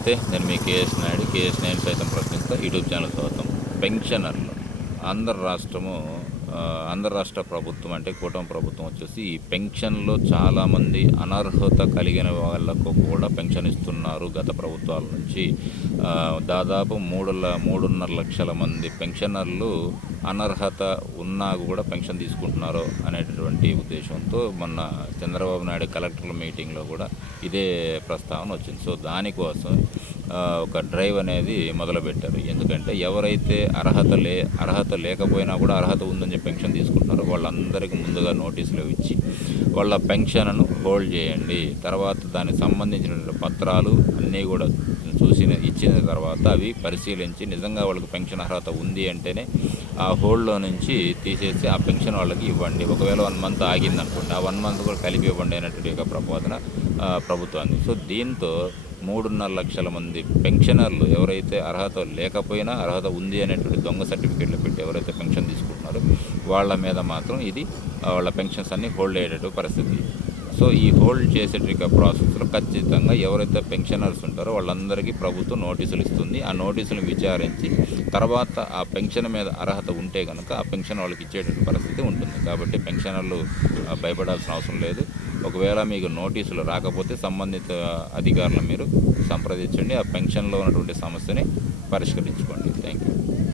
నమస్తే. నేను మీ కేఎస్ నాయుడు. కేఎస్ నాయుడు సైతం ప్రశ్నిస్తా యూట్యూబ్ ఛానల్ స్వాగతం. పెన్షనర్లు. ఆంధ్ర రాష్ట్రము ఆంధ్ర రాష్ట్ర ప్రభుత్వం అంటే కూటమి ప్రభుత్వం వచ్చేసి ఈ పెన్షన్లో చాలామంది అనర్హత కలిగిన వాళ్ళకు కూడా పెన్షన్ ఇస్తున్నారు గత ప్రభుత్వాల నుంచి. దాదాపు మూడు మూడున్నర లక్షల మంది పెన్షనర్లు అనర్హత ఉన్నా కూడా పెన్షన్ తీసుకుంటున్నారు అనేటటువంటి ఉద్దేశంతో మొన్న చంద్రబాబు నాయుడు కలెక్టర్ల మీటింగ్లో కూడా ఇదే ప్రస్తావన వచ్చింది. సో దానికోసం ఒక డ్రైవ్ అనేది మొదలుపెట్టారు. ఎందుకంటే ఎవరైతే అర్హత లే అర్హత లేకపోయినా కూడా అర్హత ఉందని చెప్పి పెన్షన్ తీసుకుంటున్నారో వాళ్ళందరికీ ముందుగా నోటీసులు ఇచ్చి వాళ్ళ పెన్షన్ను హోల్డ్ చేయండి. తర్వాత దానికి సంబంధించిన పత్రాలు అన్నీ కూడా చూసిన ఇచ్చిన తర్వాత అవి పరిశీలించి నిజంగా వాళ్ళకి పెన్షన్ అర్హత ఉంది అంటేనే ఆ హోల్డ్లో నుంచి తీసేసి ఆ పెన్షన్ వాళ్ళకి ఇవ్వండి. ఒకవేళ వన్ మంత్ ఆగింది అనుకోండి ఆ వన్ మంత్ కూడా కలిపి ఇవ్వండి అనేటువంటి ఒక ప్రబోధన ప్రభుత్వాన్ని సో దీంతో మూడున్నర లక్షల మంది పెన్షనర్లు ఎవరైతే అర్హత లేకపోయినా అర్హత ఉంది అనేటువంటి దొంగ సర్టిఫికేట్లు పెట్టి ఎవరైతే పెన్షన్ తీసుకుంటున్నారో వాళ్ళ మీద మాత్రం ఇది వాళ్ళ పెన్షన్స్ అన్నీ హోల్డ్ అయ్యేటట్టు పరిస్థితి. సో ఈ హోల్డ్ చేసేట ప్రాసెస్లో ఖచ్చితంగా ఎవరైతే పెన్షనర్స్ ఉంటారో వాళ్ళందరికీ ప్రభుత్వం నోటీసులు ఇస్తుంది. ఆ నోటీసులు విచారించి తర్వాత ఆ పెన్షన్ మీద అర్హత ఉంటే కనుక ఆ పెన్షన్ వాళ్ళకి ఇచ్చేటటువంటి పరిస్థితి ఉంటుంది. కాబట్టి పెన్షనర్లు భయపడాల్సిన అవసరం లేదు. ఒకవేళ మీకు నోటీసులు రాకపోతే సంబంధిత అధికారులను మీరు సంప్రదించండి. ఆ పెన్షన్లో ఉన్నటువంటి సమస్యని పరిష్కరించుకోండి. Thank you